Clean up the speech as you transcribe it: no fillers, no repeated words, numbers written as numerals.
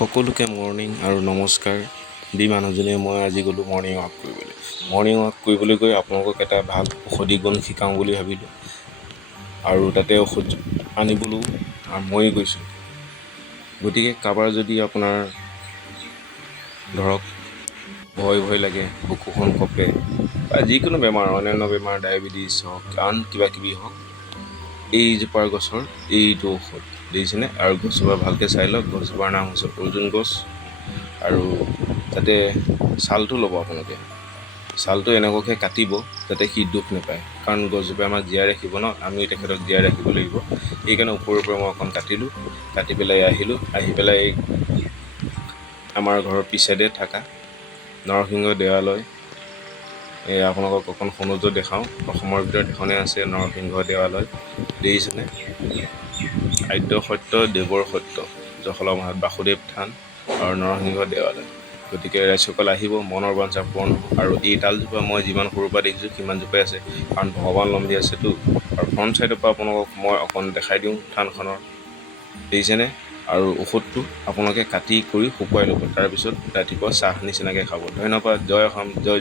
সকলোকে মৰ্ণিং আৰু নমস্কাৰ দি মানুহজনীয়ে মই আজি গ'লোঁ মৰ্ণিং ৱাক কৰিবলৈ। মৰ্ণিং ৱাক কৰিবলৈ গৈ আপোনালোকক এটা ভাল ঔষধি গুণ শিকাওঁ বুলি ভাবিলোঁ আৰু তাতে ঔষধ আনিবলৈও ময়ে গৈছোঁ। গতিকে কাৰোবাৰ যদি আপোনাৰ ধৰক ভয় লাগে, বুকুখন কঁপে বা যিকোনো বেমাৰ, অন্যান্য বেমাৰ, ডায়েবেটিছ হওক, আন কিবাকিবি হওক, এইজোপাৰ গছৰ এইটো ঔষধ দেখিছেনে? আৰু গছজোপা ভালকৈ চাই লওক। গছজোপাৰ নাম হৈছে অৰ্জুন গছ। আৰু তাতে ছালটো ল'ব আপোনালোকে। ছালটো এনেকুৱাকৈ কাটিব যাতে সি দুখ নাপায়, কাৰণ গছজোপাই আমাক জীয়াই ৰাখিব ন, আমিও তেখেতক জীয়াই ৰাখিব লাগিব। সেইকাৰণে ওপৰৰ পৰা মই অকণ কাটিলোঁ, কাটি পেলাই আহিলোঁ। আহি পেলাই আমাৰ ঘৰৰ পিছেদে থকা নৰসিংহ দেৱালয়, আপোনালোকক অকণ সৌন্দৰ্য দেখাওঁ। অসমৰ ভিতৰত এখনেই আছে নৰসিংহ দেৱালয়, দেখিছেনে? আদ্য সত্য, দেৱৰ সত্য, জখলা মহাত বাসুদেৱ থান আৰু নৰসিংহ দেৱালয়। গতিকে ৰাইজসকল আহিব, মনৰ বাঞ্ছা পূৰণ হ'ব। আৰু এই তালজোপা মই যিমান সৰুৰ পৰা দেখিছোঁ সিমানজোপাই আছে, কাৰণ ভগৱান লম্ভি আছেতো। আৰু ফ্ৰণ্ট ছাইডৰ পৰা আপোনালোকক মই অকণ দেখাই দিওঁ থানখনৰ, দেখিছেনে? আৰু ঔষধটো আপোনালোকে কাটি কৰি শুকুৱাই ল'ব, তাৰপিছত ৰাতিপুৱা চাহ নিচিনাকৈ খাব। ধন্যবাদ। জয় অসম, জয়